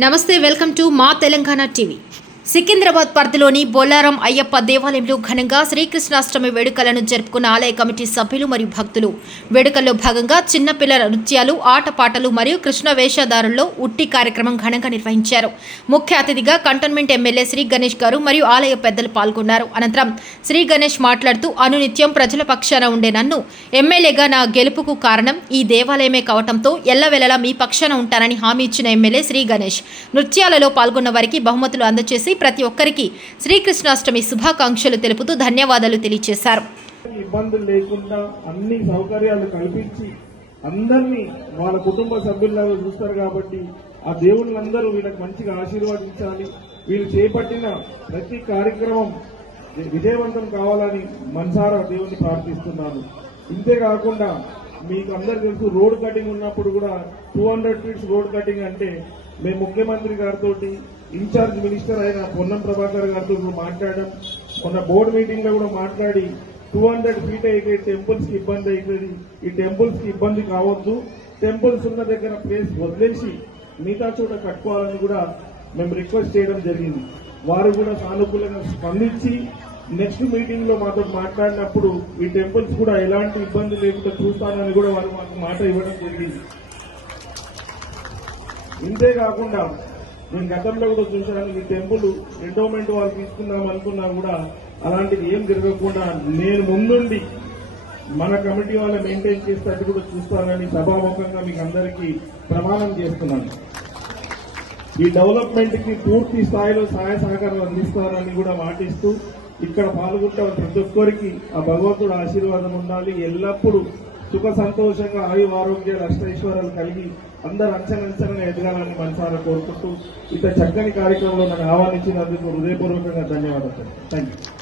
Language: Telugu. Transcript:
నమస్తే, వెల్కమ్ టు మా తెలంగాణ టీవీ. సికింద్రాబాద్ పరిధిలోని బొల్లారం అయ్యప్ప దేవాలయంలో ఘనంగా శ్రీకృష్ణాష్టమి వేడుకలను జరుపుకున్న ఆలయ కమిటీ సభ్యులు మరియు భక్తులు. వేడుకల్లో భాగంగా చిన్నపిల్లల నృత్యాలు, ఆటపాటలు మరియు కృష్ణ వేషధారుల్లో ఉట్టి కార్యక్రమం ఘనంగా నిర్వహించారు. ముఖ్య అతిథిగా కంటోన్మెంట్ ఎమ్మెల్యే శ్రీ గణేష్ గారు మరియు ఆలయ పెద్దలు పాల్గొన్నారు. అనంతరం శ్రీ గణేష్ మాట్లాడుతూ, అనునిత్యం ప్రజల పక్షాన ఉండే నన్ను ఎమ్మెల్యేగా నా గెలుపుకు కారణం ఈ దేవాలయమే కావడంతో ఎల్లవెల్లలా మీ పక్షాన ఉంటానని హామీ ఇచ్చిన ఎమ్మెల్యే శ్రీ గణేష్ నృత్యాలలో పాల్గొన్న వారికి బహుమతులు అందజేసి ప్రతి ఒక్కరికి శ్రీకృష్ణాష్టమి శుభాకాంక్షలు తెలుపుతూ ధన్యవాదాలు తెలియజేశారు. ఇబ్బందులు లేకుండా అన్ని సౌకర్యాలు కల్పించి అందరినీ వాళ్ళ కుటుంబ సభ్యుల్లాగా చూస్తారు కాబట్టి ఆ దేవుళ్ళందరూ వీళ్ళకి మంచిగా ఆశీర్వదించాలి. వీళ్ళు చేపట్టిన ప్రతి కార్యక్రమం విజయవంతం కావాలని మనసారా దేవుని ప్రార్థిస్తున్నాను. ఇంతేకాకుండా మీకు అందరు తెలుసు, రోడ్ కటింగ్ ఉన్నప్పుడు కూడా 200 ఫీట్స్ రోడ్ కటింగ్ అంటే మేము ముఖ్యమంత్రి గారితో, ఇన్ఛార్జ్ మినిస్టర్ అయిన పొన్నం ప్రభాకర్ గారితో మాట్లాడడం, మొన్న బోర్డు మీటింగ్ లో కూడా మాట్లాడి 200 ఫీట్ అయితే టెంపుల్స్ కి ఇబ్బంది అవుతుంది, ఈ టెంపుల్స్ కి ఇబ్బంది కావద్దు, టెంపుల్స్ ఉన్న దగ్గర ప్లేస్ వదిలేసి మిగతా చోట కట్టుకోవాలని కూడా మేము రిక్వెస్ట్ చేయడం జరిగింది. వారు కూడా సానుకూలంగా స్పందించి నెక్స్ట్ మీటింగ్ లో మాతో మాట్లాడినప్పుడు ఈ టెంపుల్స్ కూడా ఎలాంటి ఇబ్బంది లేకుండా చూస్తానని కూడా వారు మాకు మాట ఇవ్వడం జరిగింది. ఇంతేకాకుండా నేను గతంలో కూడా చూశాను, ఈ టెంపుల్ ఎండోమెంట్ వాళ్ళు తీసుకుందాం అనుకున్నా కూడా అలాంటిది ఏం జరగకుండా నేను ముందుండి మన కమిటీ వాళ్ళ మెయింటైన్ చేసేటట్టు కూడా చూస్తానని సభాముఖంగా మీకు అందరికీ ప్రమాణం చేస్తున్నాను. ఈ డెవలప్మెంట్ కి పూర్తి స్థాయిలో సహాయ సహకారం అందిస్తానని కూడా మాటిస్తూ, ఇక్కడ పాల్గొంటే ప్రతి ఒక్కరికి ఆ భగవంతుడు ఆశీర్వాదం ఉండాలి, ఎల్లప్పుడూ సుఖ సంతోషంగా ఆయుర ఆరోగ్యాలు అష్టైశ్వర్యాలు కలిగి అందరూ అంచనంచనగా ఎదగాలని మనసారా కోరుకుంటూ ఇంత చక్కని కార్యక్రమంలో నన్ను ఆహ్వానించినందుకు హృదయపూర్వకంగా ధన్యవాదాలు. Thank you.